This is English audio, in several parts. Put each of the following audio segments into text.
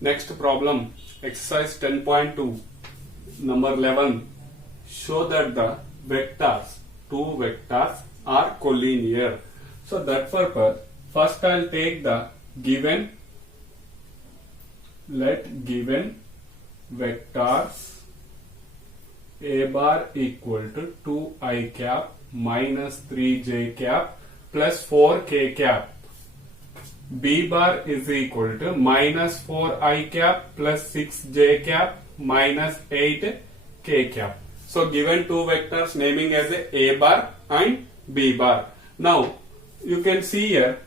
Next problem, exercise 10.2, number 11. Show that the vectors, two vectors are collinear. So that purpose, first I'll take the given, let given vectors a bar equal to 2i cap minus 3j cap plus 4k cap. B bar is equal to minus 4i cap plus 6j cap minus 8k cap. So given two vectors naming as a bar and B bar. Now you can see here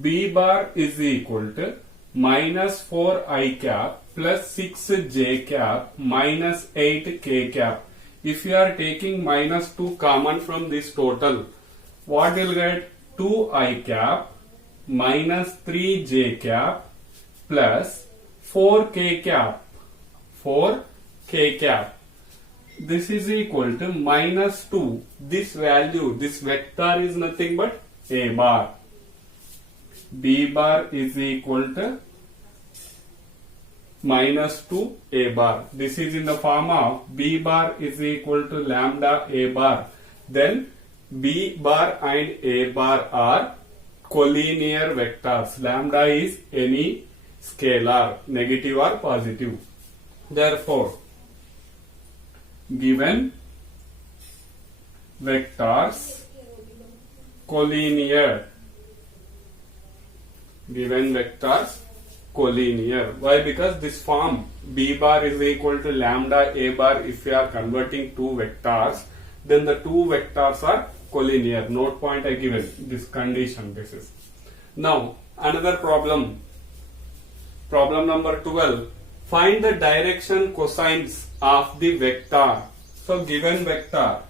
B bar is equal to minus 4i cap plus 6j cap minus 8k cap. If you are taking minus 2 common from this total, what will get? 2i cap minus 3j cap plus 4k cap. 4k cap. This is equal to minus 2. This value, this vector is nothing but a bar. B bar is equal to minus 2 a bar. This is in the form of B bar is equal to lambda a bar. Then B bar and A bar are collinear vectors. Lambda is any scalar, negative or positive. Therefore, given vectors collinear. Given vectors collinear. Why? Because this form B bar is equal to lambda A bar. If we are converting two vectors, then the two vectors are collinear. Note point I given this condition. This is now another problem. Problem number 12. Find the direction cosines of the vector. So given vector.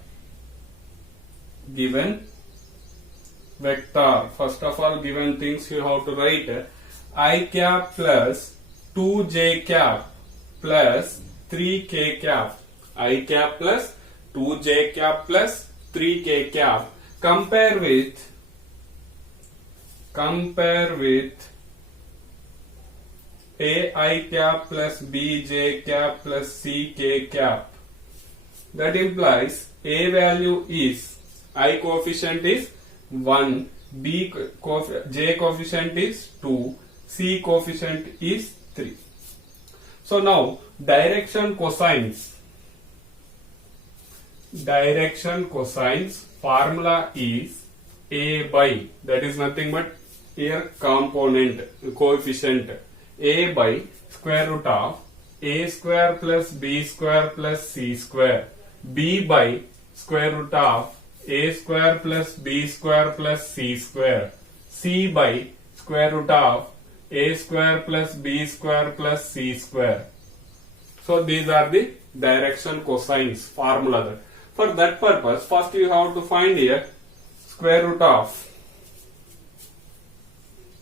First of all, given things you have to write I cap plus 2j cap plus 3k cap. I cap plus 2j cap plus 3k cap. Compare with ai cap plus bj cap plus ck cap. That implies a value is, I coefficient is 1, j coefficient is 2, c coefficient is 3. So now direction cosines formula is a by, that is nothing but here component coefficient, a by square root of a square plus b square plus c square, b by square root of a square plus b square plus c square, c by square root of a square plus b square plus c square. So these are the direction cosines formula. For that purpose, first you have to find here square root of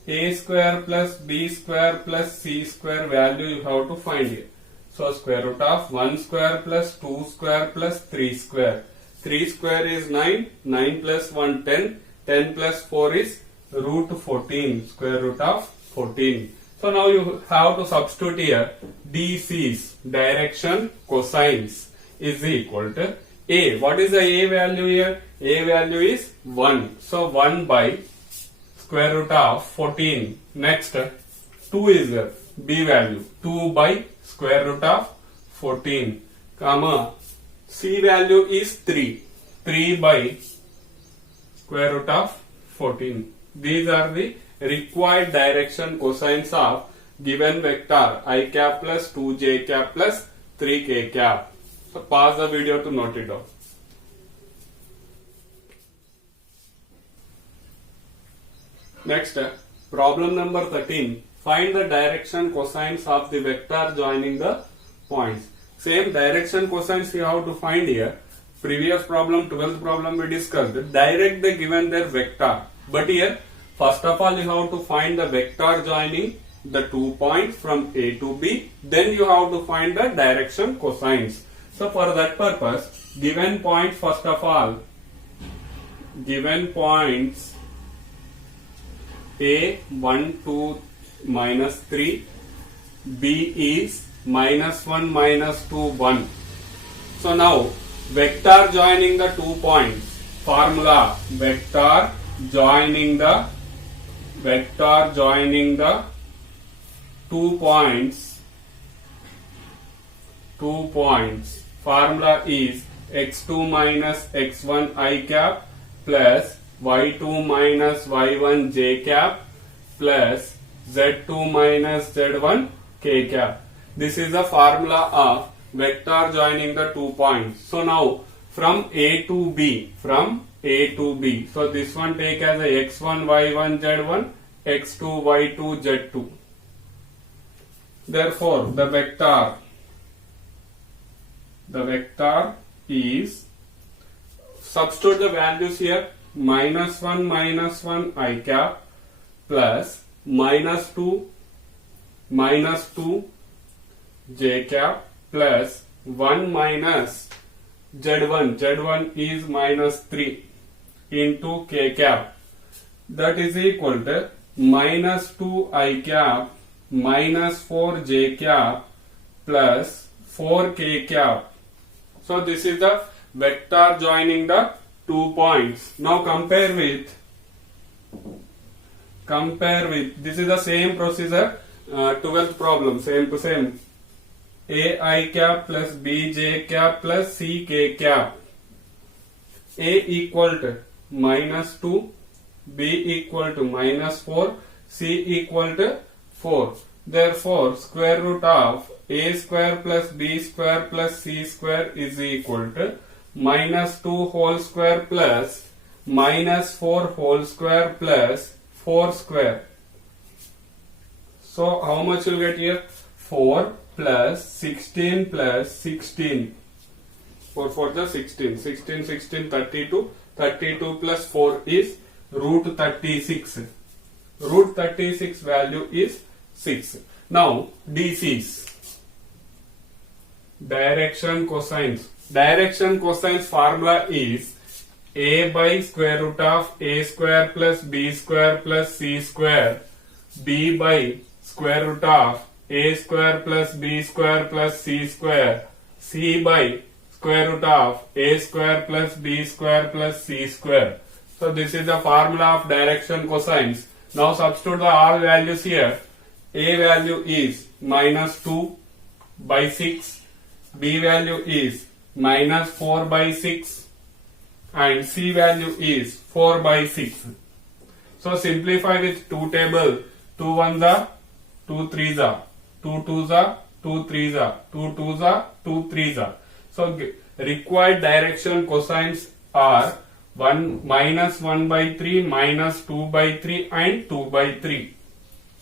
a square plus b square plus c square value you have to find here. So square root of 1 square plus 2 square plus 3 square. 3 square is 9, 9 plus 1 10, 10 plus 4 is root 14, square root of 14. So now you have to substitute here DC's, direction cosines, is equal to A. What is the A value here? A value is 1. So 1 by square root of 14. Next 2 is the B value. 2 by square root of 14. Comma. C value is 3. 3 by square root of 14. These are the required direction cosines of given vector I cap plus 2j cap plus 3k cap. So pause the video to note it down. Next, problem number 13. Find the direction cosines of the vector joining the points. Same direction cosines you have to find here. Previous problem, 12th problem we discussed. Direct the given their vector. But here, first of all, you have to find the vector joining the 2 points from A to B. Then you have to find the direction cosines. So for that purpose, given point, first of all, given points A 1 2 minus 3. B is minus 1, minus 2, 1. So now vector joining the 2 points. Formula vector joining the 2 points. Formula is x2 minus x1 I cap plus y2 minus y1 j cap plus z2 minus z1 k cap. This is the formula of vector joining the 2 points. So now from A to B, so this one take as a x1 y1 z1, x2 y2 z2. Therefore the vector is, substitute the values here, minus 1 I cap plus minus 2 j cap plus 1 minus z1 is minus 3 into k cap, that is equal to minus 2 I cap minus 4 j cap plus 4 k cap. So this is the vector joining the 2 points. Now compare with this is the same procedure, 12th problem, same to same. A I cap plus B j cap plus C k cap. A equal to minus 2, B equal to minus 4, C equal to 4. Therefore, square root of A square plus B square plus C square is equal to minus 2 whole square plus minus 4 whole square plus 4 square. So, how much you will get here? 4 plus 16 plus 16. 4 for the 16. 16, 16, 32. 32 plus 4 is root 36. Root 36 value is 6. Now, DCs. Direction cosines. Direction cosines formula is A by square root of A square plus B square plus C square. B by square root of A square plus B square plus C square. C by square root of A square plus B square plus C square. So this is the formula of direction cosines. Now substitute the all values here. A value is minus 2 by 6. B value is minus 4 by 6. And C value is 4 by 6. So simplify with 2 table. 2 1s are 2 3s are 2 2s are 2 3s are 2 2s are 2 3s are. So required direction cosines are 1 minus 1 by 3, minus 2 by 3 and 2 by 3.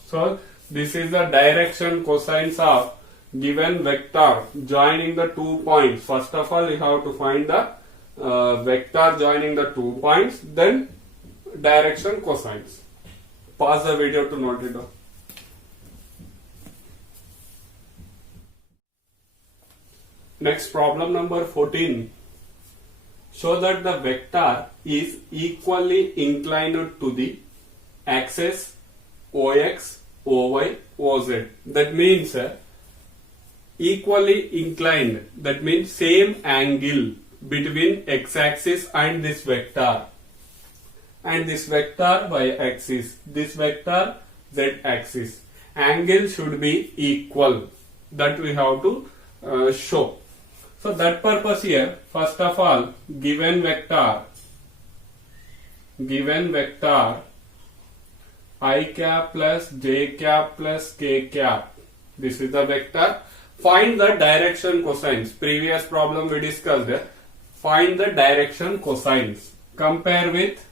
So this is the direction cosines of given vector joining the 2 points. First of all, you have to find the vector joining the 2 points, then direction cosines. Pause the video to note it down. Next, problem number 14. Show that the vector is equally inclined to the axis OX, OY, OZ. That means equally inclined. That means same angle between x-axis and this vector. And this vector y-axis. This vector z-axis. Angle should be equal. That we have to show. So that purpose here, first of all, given vector I cap plus j cap plus k cap. This is the vector. Find the direction cosines. Previous problem we discussed. Find the direction cosines. Compare with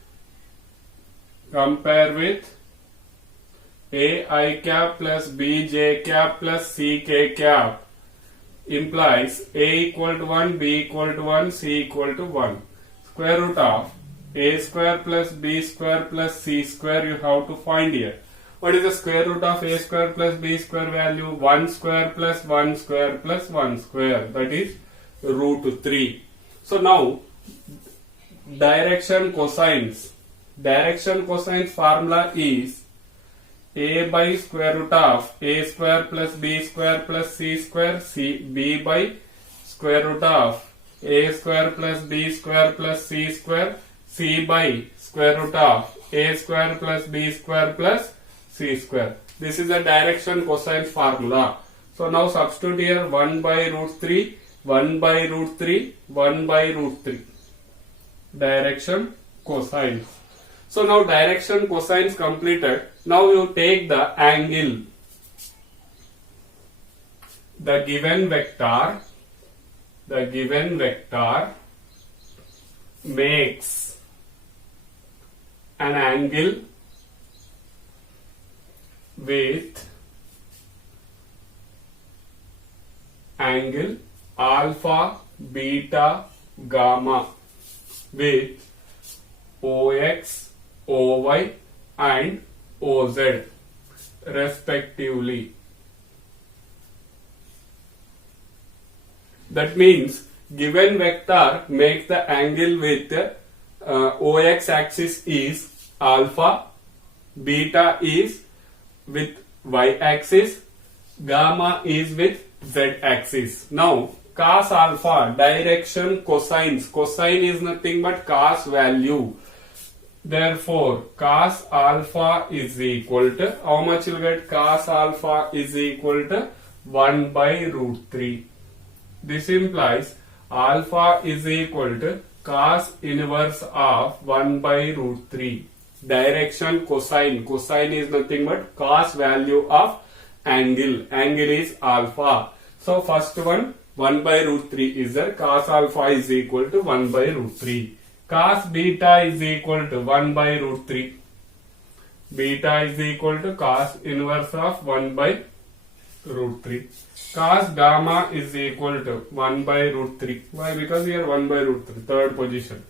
A I cap plus B j cap plus C k cap implies A equal to 1, B equal to 1, C equal to 1. Square root of A square plus B square plus C square you have to find here. What is the square root of A square plus B square value? 1 square plus 1 square plus 1 square. That is root 3. So now direction cosines. Direction cosines formula is a by square root of a square plus b square plus c square, b by square root of a square plus b square plus c square, c by square root of a square plus b square plus c square. This is a direction cosine formula. So now substitute here 1 by root 3, 1 by root 3, 1 by root 3. Direction cosines. So now direction cosines completed. Now you take the angle. The given vector makes an angle with angle alpha, beta, gamma with OX, OY and OZ respectively. That means given vector makes the angle with OX axis is alpha, beta is with y axis, gamma is with z axis. Now cos alpha, direction cosines. Cosine is nothing but cos value. Therefore cos alpha is equal to, how much you get? Cos alpha is equal to 1 by root 3. This implies alpha is equal to cos inverse of 1 by root 3. Direction cosine. Cosine is nothing but cos value of angle. Angle is alpha. So first one 1 by root 3 is there. Cos alpha is equal to 1 by root 3. Cos beta is equal to 1 by root 3. Beta is equal to cos inverse of 1 by root 3. Cos gamma is equal to 1 by root 3. Why? Because here 1 by root 3, third position.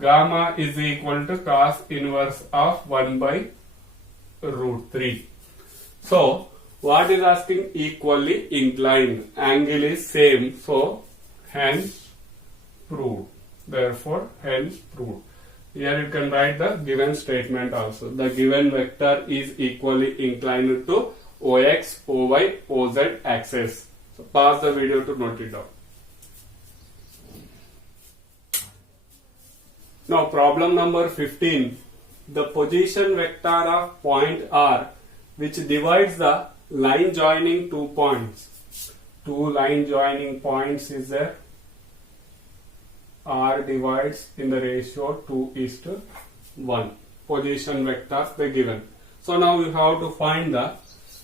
Gamma is equal to cos inverse of 1 by root 3. So what is asking? Equally inclined. Angle is same. So hence proved. Therefore hence proved. Here you can write the given statement also. The given vector is equally inclined to OX, OY, OZ axis. So pause the video to note it down. Now problem number 15. The position vector of point R which divides the line joining two points. Two line joining points is there. R divides in the ratio 2:1. Position vectors they given. So now you have to find the,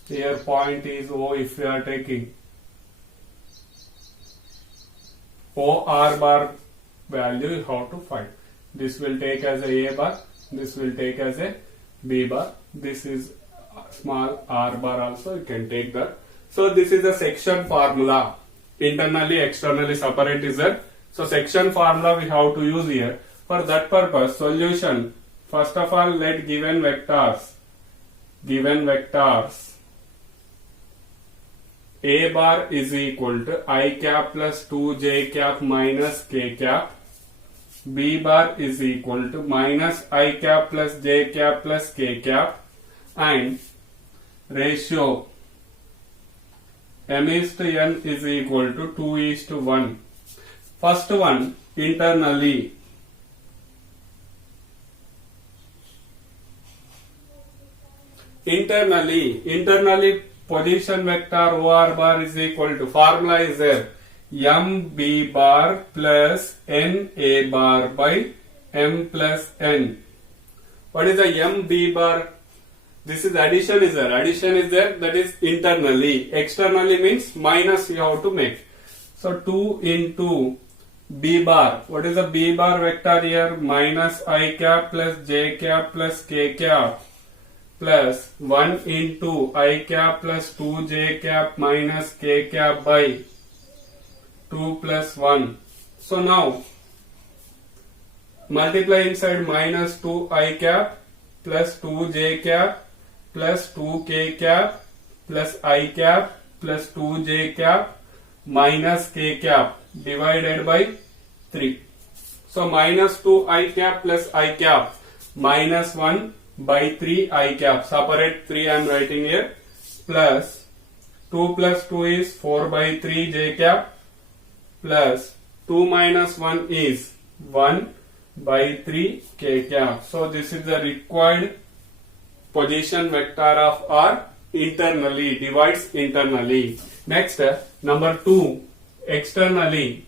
here point is O. If you are taking OR bar value, you have to find. This will take as a bar, this will take as a B bar, this is small r bar also, you can take that. So this is a section formula. Internally, externally separate is there. So section formula we have to use here. For that purpose, solution, first of all let given vectors A bar is equal to I cap plus 2j cap minus k cap. B bar is equal to minus I cap plus j cap plus k cap, and ratio m is to n is equal to 2:1. First one, internally position vector OR bar is equal to, formula is there, m b bar plus n a bar by m plus n. What is the m b bar? This is addition is there. Addition is there, that is internally. Externally means minus you have to make. So 2 into b bar. What is the b bar vector here? Minus I cap plus j cap plus k cap plus 1 into I cap plus 2j cap minus k cap by 2 plus 1. So now multiply inside minus 2 I cap plus 2j cap plus 2k cap plus I cap plus 2j cap minus k cap divided by 3. So minus 2 I cap plus I cap minus 1 by 3 I cap. Separate 3 I am writing here. Plus 2 plus 2 is 4 by 3 j cap. Plus 2 minus 1 is 1 by 3 k cap. So this is the required position vector of R internally, divides internally. Next, number 2, externally.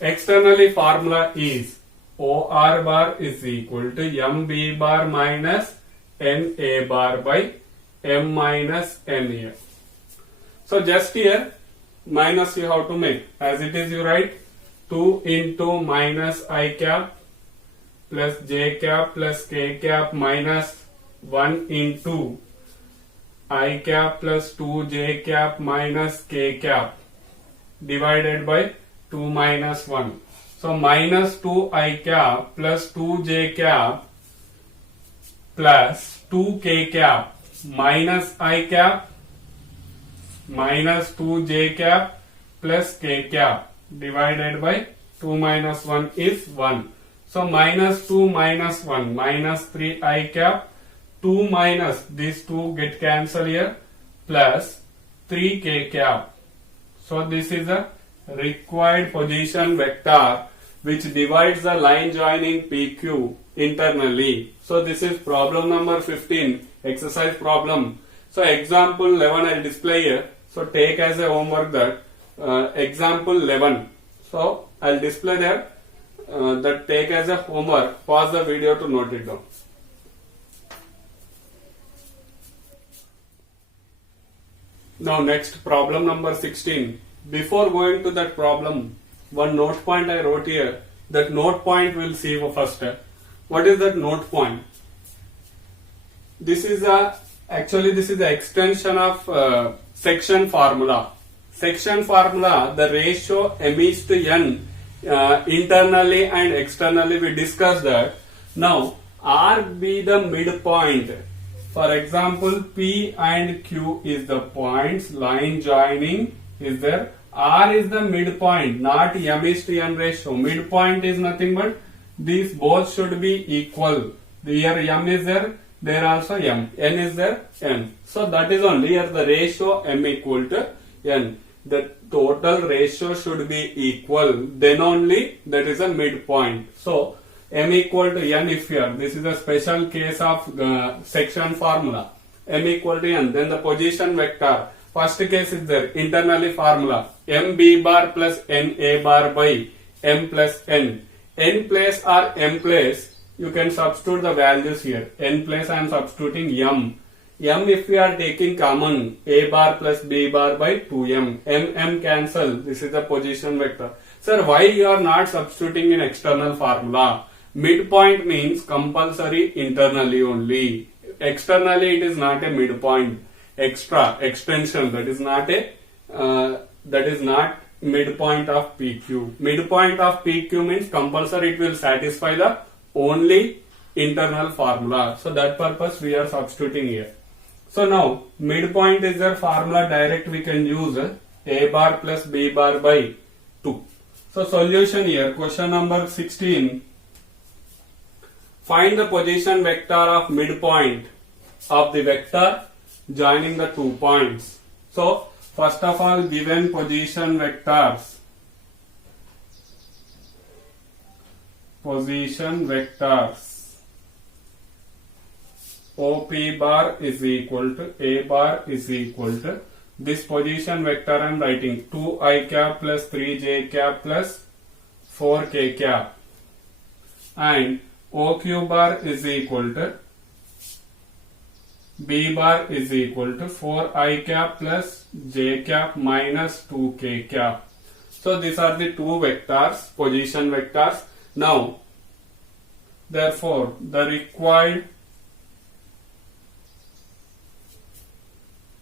Externally formula is OR bar is equal to MB bar minus NA bar by M minus NA. So just here minus you have to make. As it is you write 2 into minus I cap plus j cap plus k cap minus 1 into I cap plus 2j cap minus k cap divided by 2 minus 1. So minus 2 I cap plus 2j cap plus 2k cap minus I cap minus 2j cap plus k cap divided by 2 minus 1 is 1. So minus 2 minus 1 minus 3 I cap, 2 minus these 2 get cancelled here, plus 3 k cap. So this is a required position vector which divides the line joining PQ internally. So this is problem number 15, exercise problem. So example 11 I will display here. So take as a homework that example 11. So I will display there, that take as a homework. Pause the video to note it down. Now next, problem number 16. Before going to that problem, one note point I wrote here. That note point we'll see first. What is that note point? This is actually this is the extension of section formula. Section formula, the ratio m is to n internally and externally we discussed that. Now R be the midpoint. For example, P and Q is the points, line joining is there. R is the midpoint, not m is to n ratio. Midpoint is nothing but these both should be equal. Here m is there also m. N is there, n. So that is only here the ratio m equal to n. The total ratio should be equal. Then only that is a midpoint. So m equal to n if here. This is a special case of section formula. M equal to n. Then the position vector. First case is there. Internally formula. MB bar plus NA bar by M plus N. N place or M place, you can substitute the values here. N place I am substituting M. M if we are taking common, A bar plus B bar by 2M. M cancel. This is the position vector. Sir, why you are not substituting in external formula? Midpoint means compulsory internally only. Externally it is not a midpoint. Extra, extension, that is not midpoint of PQ. Midpoint of PQ means compulsory it will satisfy the only internal formula. So that purpose we are substituting here. So now midpoint is the formula direct we can use A bar plus B bar by 2. So solution here, question number 16. Find the position vector of midpoint of the vector joining the 2 points. So first of all, given position vectors, OP bar is equal to A bar is equal to this position vector I am writing 2I cap plus 3J cap plus 4K cap, and OQ bar is equal to B bar is equal to 4I cap plus J cap minus 2K cap. So these are the 2 vectors, position vectors. Now, therefore, the required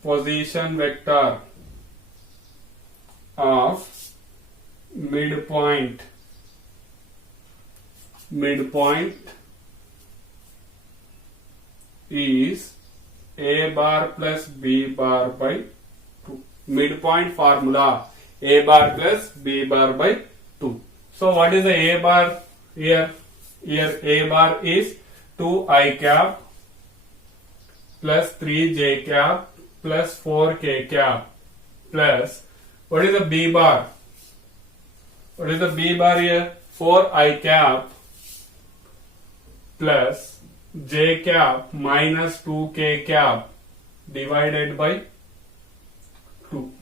position vector of midpoint is A bar plus B bar by 2. Midpoint formula A bar plus B bar by 2. So what is the A bar here? Here A bar is 2i cap plus 3j cap plus 4k cap plus, what is the B bar? What is the B bar here? 4i cap plus j cap minus 2k cap divided by 2.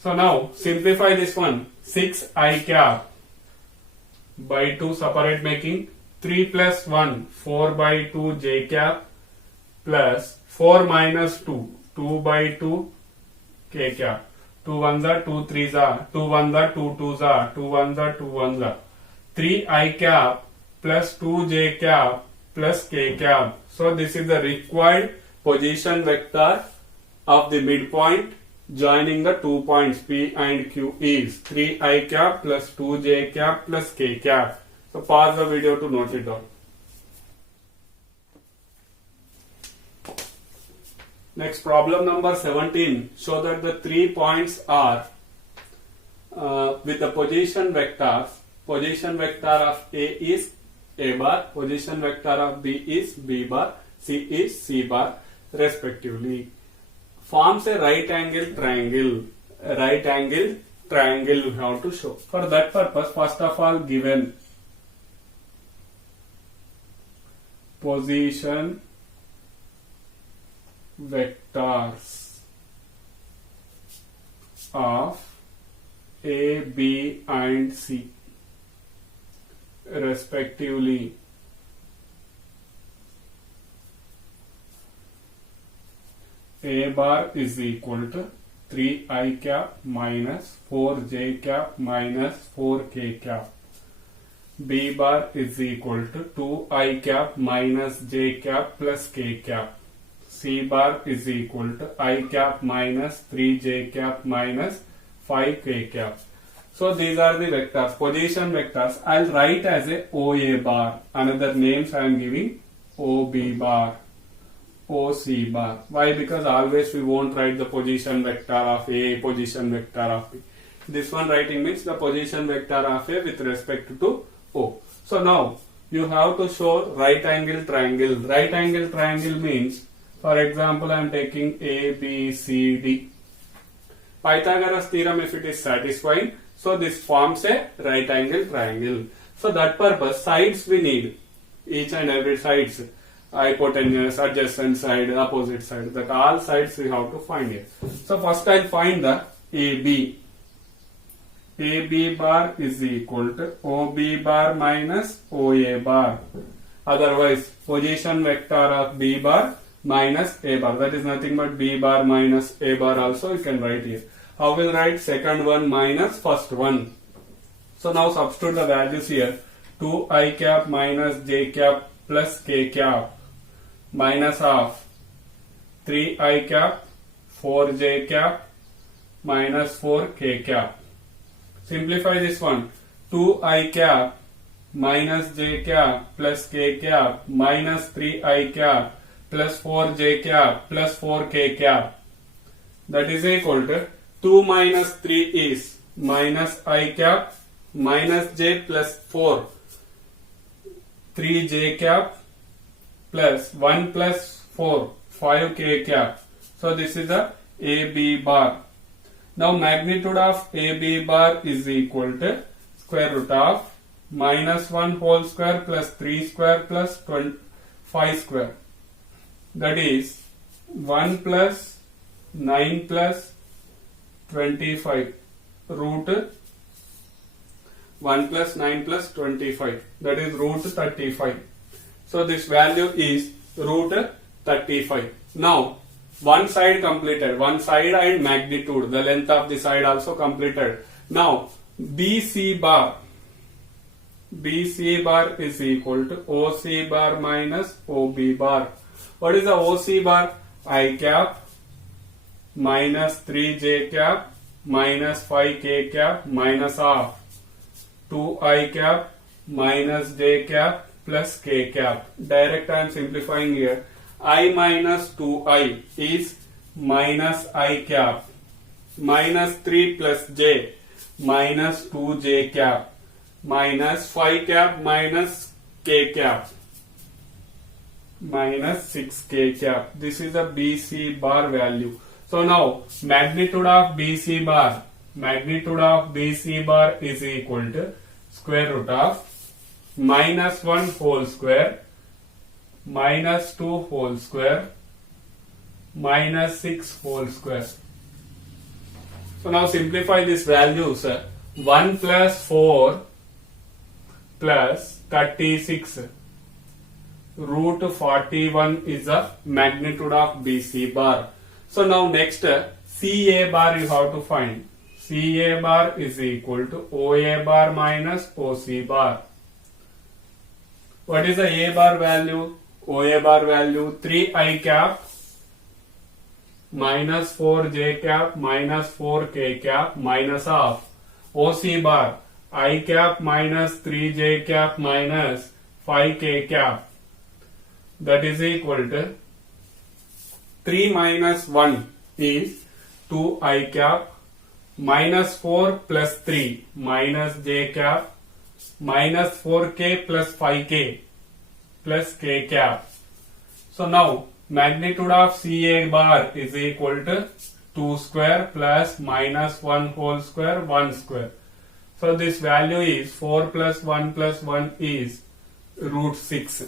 So now simplify this one. 6i cap by 2 separate making 3 plus 1 4 by 2 j cap plus 4 minus 2 2 by 2 k cap. 2 ones are 2 threes are 2 ones are 2 twos are 2 ones are 2 ones are 3i cap plus 2j cap plus k cap. So this is the required position vector of the midpoint joining the 2 points P and Q is 3i cap plus 2j cap plus k cap. So pause the video to note it down. Next, problem number 17. Show that the 3 points are with the position vectors. Position vector of A is A bar, position vector of B is B bar, C is C bar respectively. Forms a right angle triangle. A right angle triangle we have to show. For that purpose, first of all, given position vectors of A, B and C respectively. A bar is equal to 3i cap minus 4j cap minus 4k cap. B bar is equal to 2i cap minus j cap plus k cap. C bar is equal to I cap minus 3j cap minus 5k cap. So these are the vectors, position vectors. I'll write as a OA bar. Another names I am giving OB bar, OC bar. Why? Because always we won't write the position vector of A, position vector of B. This one writing means the position vector of A with respect to O. So now you have to show right angle triangle. Right angle triangle means, for example, I am taking A, B, C, D. Pythagoras theorem, if it is satisfying, so this forms a right angle triangle. So that purpose, sides we need. Each and every sides. Hypotenuse, adjacent side, opposite side. That all sides we have to find here. So first I'll find the AB. AB bar is equal to OB bar minus OA bar. Otherwise, position vector of B bar minus A bar. That is nothing but B bar minus A bar also you can write here. How will write second one minus first one? So now substitute the values here. 2i cap minus j cap plus k cap minus of 3i cap 4j cap minus 4k cap. Simplify this one. 2i cap minus j cap plus k cap minus 3i cap plus 4j cap plus 4k cap. That is equal to 2 minus 3 is minus I cap minus j plus 4 3j cap plus 1 plus 4 5k cap. So this is the AB bar. Now magnitude of AB bar is equal to square root of minus 1 whole square plus 3 square plus 5 square. That is 1 plus 9 plus 25 root 1 plus 9 plus 25, that is root 35. So this value is root 35. Now one side completed, one side and magnitude, the length of the side also completed. Now BC bar is equal to OC bar minus OB bar. What is the OC bar? I cap minus 3j cap minus 5k cap minus half 2i cap minus j cap plus k cap. Direct I am simplifying here. I minus 2i is minus I cap minus 3 plus j minus 2j cap minus 5 cap minus k cap minus 6k cap. This is the BC bar value. So now magnitude of BC bar is equal to square root of minus 1 whole square minus 2 whole square minus 6 whole square. So now simplify these values. 1 plus 4 plus 36 root 41 is the magnitude of BC bar. So now next CA bar you have to find. CA bar is equal to OA bar minus OC bar. What is the A bar value? OA bar value 3I cap minus 4J cap minus 4K cap minus of OC bar I cap minus 3J cap minus 5K cap. That is equal to 3 minus 1 is 2I cap minus 4 plus 3 minus J cap minus 4K plus 5K plus K cap. So now magnitude of CA bar is equal to 2 square plus minus 1 whole square 1 square. So this value is 4 plus 1 is root 6.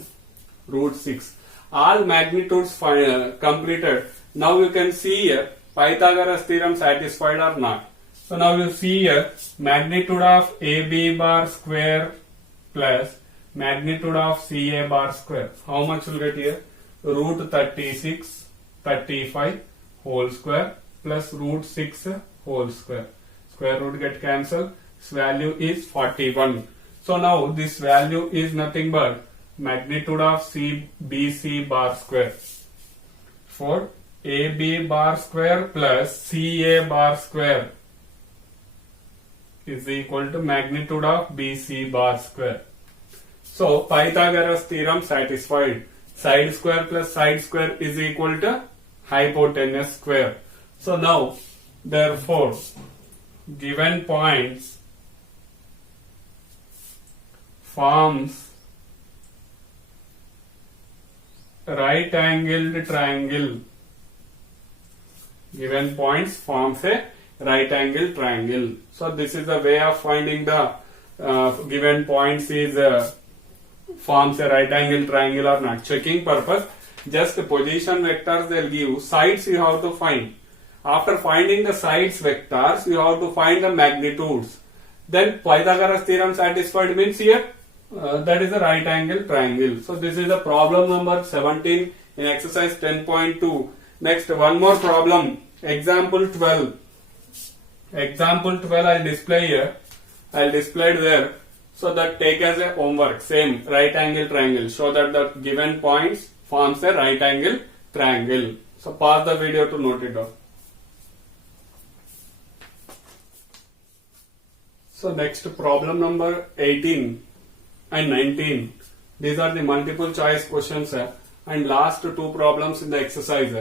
Root 6. All magnitudes completed. Now you can see here Pythagoras theorem satisfied or not. So now you see here magnitude of AB bar square plus magnitude of CA bar square. How much will get here? Root 36, 35 whole square plus root 6 whole square. Square root get cancelled. This value is 41. So now this value is nothing but magnitude of BC bar square. For AB bar square plus CA bar square is equal to magnitude of BC bar square. So Pythagoras theorem satisfied. Side square plus side square is equal to hypotenuse square. So now therefore given points forms right angled triangle. Given points forms a right angled triangle. So this is the way of finding the given points is forms a right angled triangle or not. Checking purpose, just position vectors they'll give, sides you have to find. After finding the sides vectors, you have to find the magnitudes. Then Pythagoras theorem satisfied means here that is a right angle triangle. So this is the problem number 17 in exercise 10.2. Next, one more problem. Example 12. Example 12 I'll display here. I'll display it there. So that take as a homework. Same right angle triangle. Show that the given points forms a right angle triangle. So pause the video to note it down. So next problem number 18 and 19. These are the multiple choice questions and last two problems in the exercise.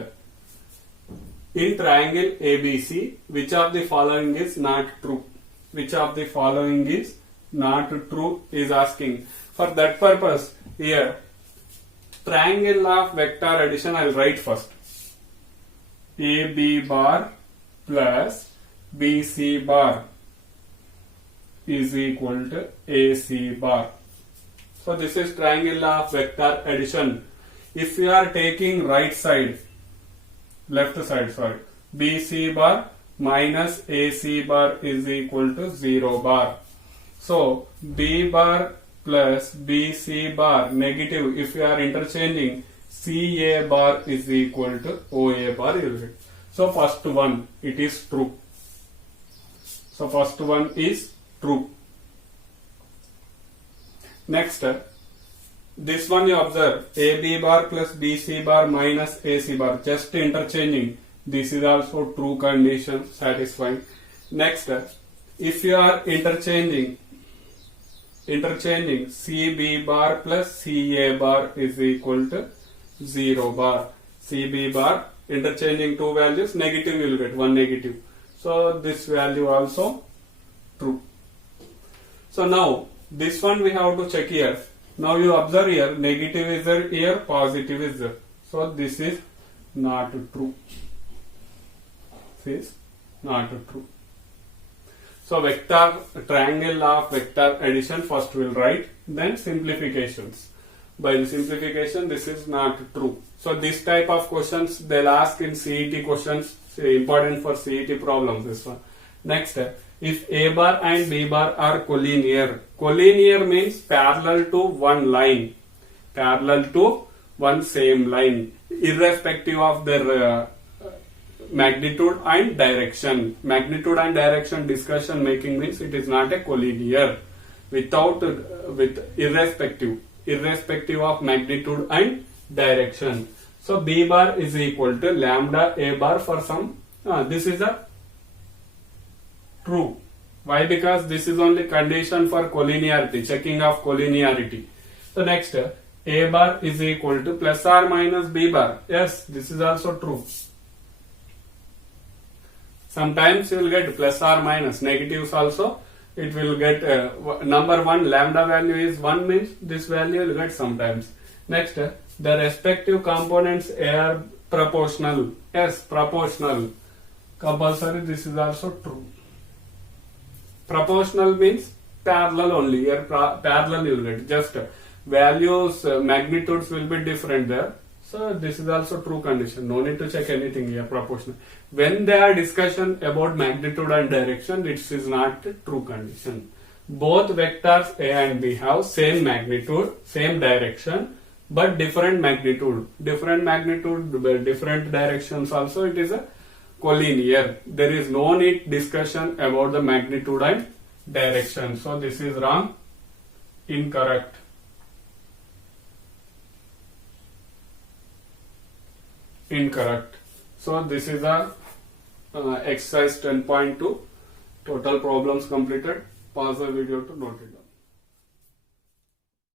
In triangle ABC, which of the following is not true? Which of the following is not true is asking. For that purpose, here triangle of vector addition I will write first. AB bar plus BC bar is equal to AC bar. So this is triangle of vector addition. If you are taking right side, left side, sorry, BC bar minus AC bar is equal to 0 bar. So B bar plus BC bar negative, if you are interchanging, CA bar is equal to OA bar. So first one, it is true. So first one is true. Next, this one you observe, AB bar plus BC bar minus AC bar, just interchanging. This is also true condition, satisfying. Next, if you are interchanging CB bar plus CA bar is equal to 0 bar. CB bar, interchanging two values, negative you will get, one negative. So this value also true. So now this one we have to check here. Now you observe here, negative is there here, positive is there. So this is not true. This is not true. So vector triangle of vector addition first we'll write, then simplifications. By the simplification this is not true. So this type of questions they'll ask in CET questions, important for CET problems this one. Next, if A bar and B bar are collinear. Collinear means parallel to one line. Parallel to one same line. Irrespective of their magnitude and direction. Magnitude and direction discussion making means it is not a collinear. With irrespective of magnitude and direction. So B bar is equal to lambda A bar for some. This is a true. Why? Because this is only condition for collinearity, checking of collinearity. So next, A bar is equal to plus or minus B bar. Yes, this is also true. Sometimes you will get plus or minus, negatives also. It will get number 1, lambda value is 1 means this value will get sometimes. Next, the respective components are proportional. Yes, proportional. Compulsory, this is also true. Proportional means parallel only. Here parallel you will get. Just values, magnitudes will be different there. So this is also true condition. No need to check anything here. Proportional. When they are discussion about magnitude and direction, it is not a true condition. Both vectors A and B have same magnitude, same direction, but different magnitude. Different magnitude, different directions also it is a collinear. There is no need discussion about the magnitude and direction. So this is wrong. Incorrect. Incorrect. So this is a exercise 10.2. Total problems completed. Pause the video to note it down.